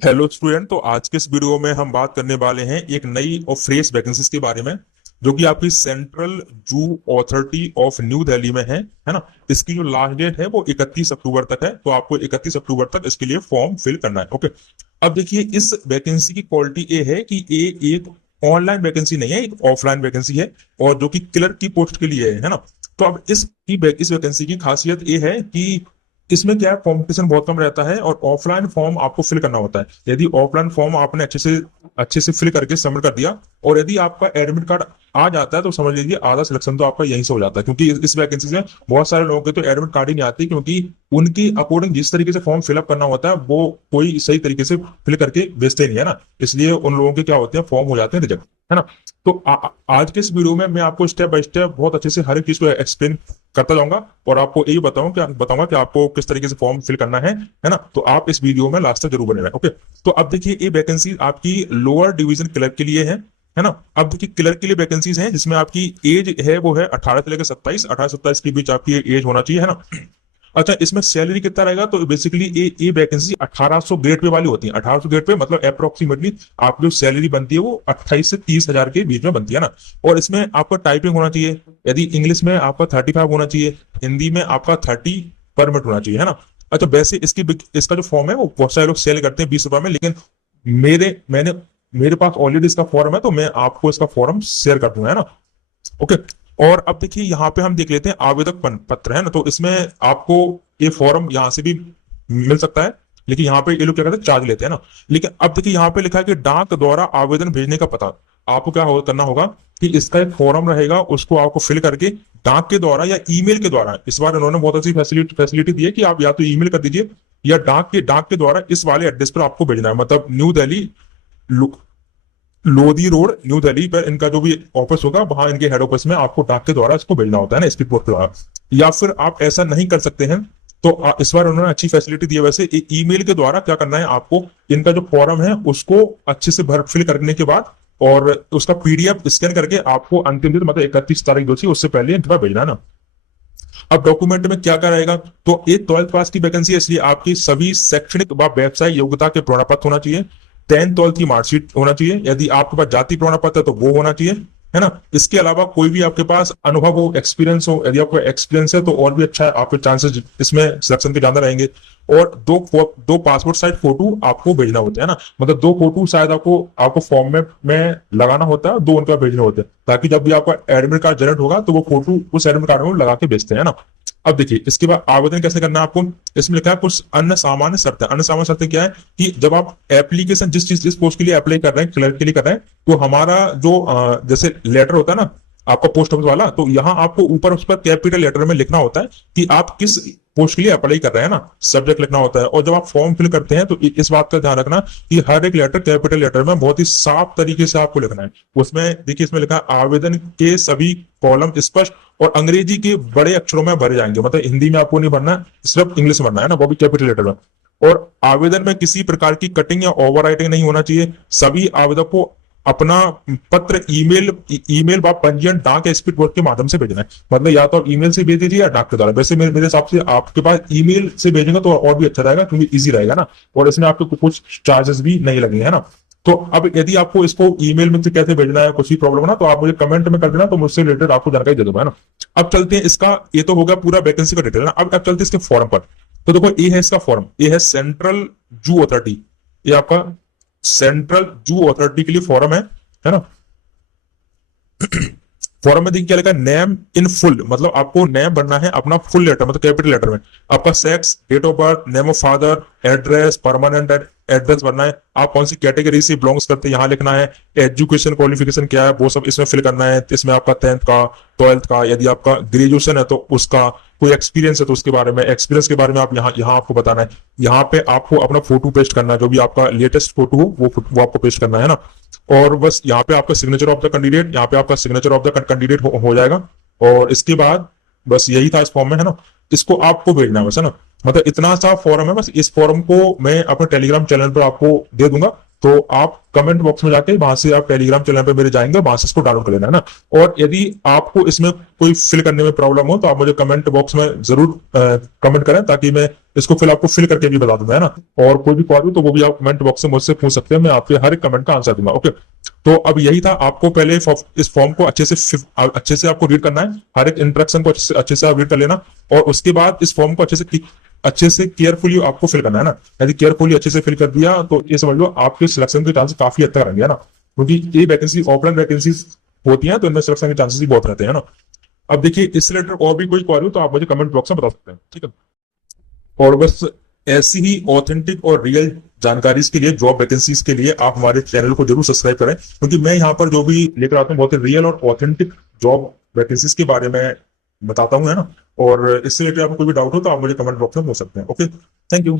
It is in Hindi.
Hello student. तो आज के इस वीडियो में हम बात करने वाले हैं एक नई और फ्रेश वैकेंसीज के बारे में, जो कि आपकी central zoo authority of new Delhi में है ना। इसकी जो लास्ट डेट है वो 31 अक्टूबर तक है, तो आपको 31 अक्टूबर तक इसके लिए फॉर्म फिल करना है। ओके। अब देखिए, इस वैकेंसी की क्वालिटी ये है कि ये एक ऑनलाइन वैकेंसी नहीं है, एक ऑफलाइन वैकेंसी है, और जो कि क्लर्क की पोस्ट के लिए है ना। तो अब इस वैकेंसी की खासियत ये है कि इसमें क्या है, कंपटीशन बहुत कम रहता है और ऑफलाइन फॉर्म आपको फिल करना होता है। यदि ऑफलाइन फॉर्म आपने अच्छे से फिल करके सबमिट कर दिया, और यदि आपका एडमिट कार्ड आ जाता है, तो समझ लीजिए आधा सिलेक्शन तो आपका यहीं से हो जाता है। क्योंकि इस वैकेंसी में बहुत सारे लोगों के तो एडमिट कार्ड ही नहीं आती, क्योंकि उनकी अकॉर्डिंग जिस तरीके से फॉर्म फिलअप करना होता है वो कोई सही तरीके से फिल करके भेजते नहीं है ना। इसलिए उन लोगों के क्या होते हैं, फॉर्म हो जाते हैं रिजेक्ट, है ना। तो आज के इस वीडियो में मैं आपको स्टेप बाय स्टेप बहुत अच्छे से हर एक चीज को एक्सप्लेन करता जाऊंगा, और आपको यही बताऊंगा कि आपको किस तरीके से फॉर्म फिल करना है ना। तो आप इस वीडियो में लास्ट तक जरूर बने रहें। ओके। तो अब देखिए, ये वैकेंसी आपकी लोअर डिवीजन क्लर्क के लिए है ना। अब देखिए, क्लर्क के लिए वैकेंसीज हैं जिसमें आपकी एज है वो है 18 से लेकर 27, 18 27 के बीच आपकी एज होना चाहिए, है ना। अच्छा, इसमें सैलरी कितना रहेगा, तो बेसिकली ये वैकेंसी 1800 ग्रेड पे वाली होती है। 1800 ग्रेड पे मतलब अप्रोक्सीमेटली आपकी जो सैलरी बनती है वो 28 से 30 हजार के बीच में बनती है ना। और इसमें आपका टाइपिंग होना चाहिए, यदि इंग्लिश में आपका 35 होना चाहिए, हिंदी में आपका 30 परमिट होना चाहिए, है ना। अच्छा, वैसे इसका जो फॉर्म है वो बहुत सारे लोग सेल करते हैं 20 रुपए में, लेकिन मैंने मेरे पास ऑलरेडी इसका फॉर्म है, तो मैं आपको इसका फॉर्म शेयर कर दूंगा, है ना। ओके। और अब देखिए, यहाँ पे हम देख लेते हैं आवेदक पत्र, है ना। तो इसमें आपको ये फॉर्म यहाँ से भी मिल सकता है, लेकिन यहाँ पे ये लोग क्या करते हैं, चार्ज लेते हैं ना। लेकिन अब देखिए, यहाँ पे लिखा है कि डाक द्वारा आवेदन भेजने का पता। आपको करना होगा कि इसका एक फॉर्म रहेगा, उसको आपको फिल करके डाक के द्वारा या ईमेल के द्वारा, इस बार उन्होंने बहुत अच्छी फैसिलिटी दी है कि आप या तो ईमेल कर दीजिए या डाक के द्वारा इस वाले एड्रेस पर आपको भेजना है। मतलब new Delhi, Lodhi road, new Delhi पर इनका जो भी ऑफिस होगा, वहां इनके हेड ऑफिस में आपको डाक के द्वारा इसको भेजना होता है ना, स्पीड पोस्ट के द्वारा। या फिर आप ऐसा नहीं कर सकते हैं, तो इस बार उन्होंने अच्छी फैसिलिटी दी है। वैसे ईमेल के द्वारा क्या करना है आपको, इनका जो फॉर्म है उसको अच्छे से भर फिल करने के बाद, और उसका पीडीएफ स्कैन करके आपको अंतिम दिन मतलब 31 तारीख जो थी उससे पहले इनके पास भेजना है ना। अब डॉक्यूमेंट में क्या क्या रहेगा, तो एक 12th पास की वैकेंसी है, इसलिए आपकी सभी शैक्षणिक व व्यवसाय योग्यता के प्रमाण पत्र होना चाहिए। 10th 12th की मार्कशीट होना चाहिए, यदि आपके पास जाति प्रमाण पत्र है तो वो होना चाहिए, है ना। इसके अलावा कोई भी आपके पास अनुभव हो, एक्सपीरियंस हो, यदि आपको एक्सपीरियंस है तो और भी अच्छा है, आपके चांसेस इसमें सिलेक्शन के ज्यादा रहेंगे। और दो पासपोर्ट साइज फोटो आपको भेजना होता है ना। मतलब दो फोटो शायद आपको आपको फॉर्म में लगाना होता है, दो उनका भेजने होते हैं, ताकि जब भी आपका एडमिट कार्ड जनरेट होगा तो वो फोटो उस एडमिट कार्ड में लगा के भेजते हैं ना। अब देखिए, इसके बाद आवेदन कैसे करना है आपको। इसमें लिखा है कुछ अन्य सामान्य शर्तें। अन्य सामान्य शर्तें क्या है कि जब आप एप्लीकेशन जिस पोस्ट के लिए अप्लाई कर रहे हैं, क्लर्क के लिए कर रहे हैं, तो हमारा जो जैसे लेटर होता है ना आपका पोस्ट ऑफिस वाला, तो यहाँ आपको ऊपर उस पर कैपिटल लेटर में लिखना होता है कि आप किस पोस्ट के लिए अप्लाई कर रहे हैं ना, सब्जेक्ट लिखना होता है। और जब आप फॉर्म फिल करते हैं तो इस बात का ध्यान रखना कि हर एक लेटर कैपिटल लेटर में बहुत ही साफ तरीके से आपको लिखना है। उसमें देखिए, इसमें लिखा है आवेदन के सभी कॉलम स्पष्ट और अंग्रेजी के बड़े अक्षरों में भरे जाएंगे। मतलब हिंदी में आपको नहीं भरना, सिर्फ इंग्लिश में भरना है ना, वो भी कैपिटल लेटर में। और आवेदन में किसी प्रकार की कटिंग या ओवर राइटिंग नहीं होना चाहिए। सभी आवेदक को अपना पत्र ईमेल व पंजीयन डाक या स्पीड पोस्ट के माध्यम से भेजना है। मतलब या तो आप ईमेल से भेज दीजिए या डाक के द्वारा। वैसे मेरे हिसाब से आपके पास ईमेल से भेजेंगे तो और भी अच्छा रहेगा, क्योंकि इजी रहेगा ना, और इसमें आपको कुछ चार्जेस भी नहीं लगेंगे, है ना। तो अब यदि आपको इसको ईमेल में से कैसे भेजना है, कुछ भी प्रॉब्लम है ना, तो आप मुझे कमेंट में कर देना, तो मुझसे रिलेटेड आपको जानकारी दे दूंगा, है ना। अब चलते हैं, इसका ये तो होगा पूरा वैकेंसी का डिटेल ना। अब चलते हैं इसके फॉर्म पर। तो देखो, ये है इसका फॉर्म, ये है सेंट्रल जू अथॉरिटी, ये आपका सेंट्रल जू अथॉरिटी के लिए फॉर्म है ना। फॉर्म में देखिए क्या लिखा है, नेम इन फुल, मतलब आपको नेम भरना है अपना फुल लेटर, मतलब कैपिटल लेटर में। आपका sex, date of birth, name of father, address, permanent address भरना है। आप कौन सी कैटेगरी से बिलोंग्स करते हैं यहाँ लिखना है। एजुकेशन क्वालिफिकेशन क्या है वो सब इसमें फिल करना है। इसमें आपका 10th का, 12th का, यदि आपका ग्रेजुएशन है तो उसका, कोई एक्सपीरियंस है तो उसके बारे में, एक्सपीरियंस के बारे में आप यहाँ आपको बताना है। यहाँ पे आपको अपना फोटो पेस्ट करना है, जो भी आपका लेटेस्ट फोटो हो वो आपको पेस्ट करना है ना। और बस यहाँ पे आपका सिग्नेचर ऑफ द कैंडिडेट, यहाँ पे आपका सिग्नेचर ऑफ द कैंडिडेट हो जाएगा। और इसके बाद बस यही था इस फॉर्म में, है ना। इसको आपको भेजना है बस, है ना। मतलब इतना सा फॉर्म है, बस इस फॉर्म को मैं अपने टेलीग्राम चैनल पर आपको दे दूंगा, तो आप कमेंट बॉक्स में जाके वहां से आप टेलीग्राम चैनल पे मेरे जाएंगे, वहां से इसको डाउनलोड कर लेना है ना। और यदि आपको इसमें कोई फिल करने में प्रॉब्लम हो तो आप मुझे कमेंट बॉक्स में जरूर कमेंट करें, ताकि मैं इसको फिर आपको फिल करके भी बता दूंगा, है ना। और कोई भी क्वेरी तो वो भी आप कमेंट बॉक्स से मुझसे पूछ सकते हैं, मैं आपके हर एक कमेंट का आंसर दूंगा। ओके, तो अब यही था, आपको पहले इस फॉर्म को अच्छे से आपको रीड करना है, हर एक इंस्ट्रक्शन को अच्छे से आप रीड कर लेना, और उसके बाद इस फॉर्म को अच्छे से केयरफुली आपको फिल करना है ना। यदि केयरफुली अच्छे से फिल कर दिया तो ये समझ लो आपके सिलेक्शन के चांसेस काफी हद तक रहेंगे, है ना। क्योंकि ये वैकेंसी ऑफलाइन वैकेंसी होती है, तो इनमें सिलेक्शन के चांसेस भी बहुत रहते हैं ना। अब देखिए, इससे रिलेटेड और भी कोई क्वेरी हो तो आप मुझे कमेंट बॉक्स में बता सकते हैं, ठीक है। और बस ऐसी ही ऑथेंटिक और रियल जानकारी के लिए, जॉब वैकेंसीज के लिए, आप हमारे चैनल को जरूर सब्सक्राइब करें, क्योंकि मैं यहाँ पर जो भी लेकर आता हूँ बहुत ही रियल और ऑथेंटिक जॉब वैकेंसीज के बारे में बताता हूँ, है ना। और इससे रिलेटेड आपको कोई भी डाउट हो तो आप मुझे कमेंट बॉक्स में पूछ सकते हैं। Okay, thank you.